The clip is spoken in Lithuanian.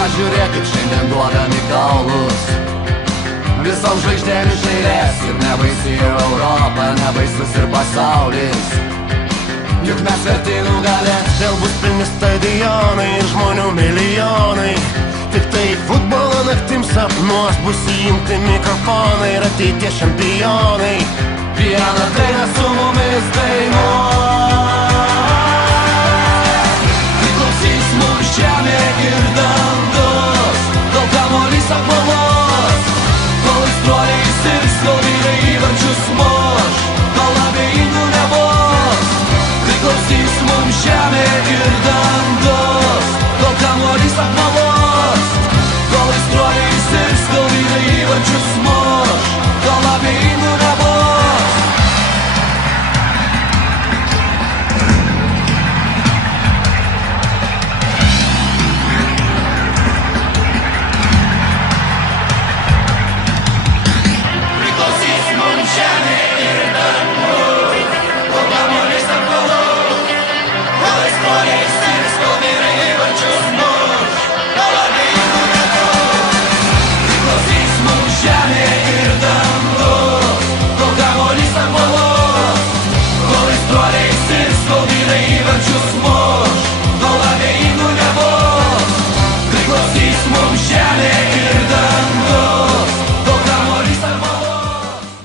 Pažiūrėkit, šiandien duodami kaulus visom žvaigždėm iš eilės. Ir nebaisi Europa, nebaisus ir pasaulis, juk mes verti nugalėt. Vėl bus pilni stadionai ir žmonių milijonai. Tik tai futbolo naktim sapnuos bus įjungti mikrofonai ir ateities čempionai. Vieną dainą su mumis dainuos, priklausys mums žemė ir dangus, kol kamuolys apmokės.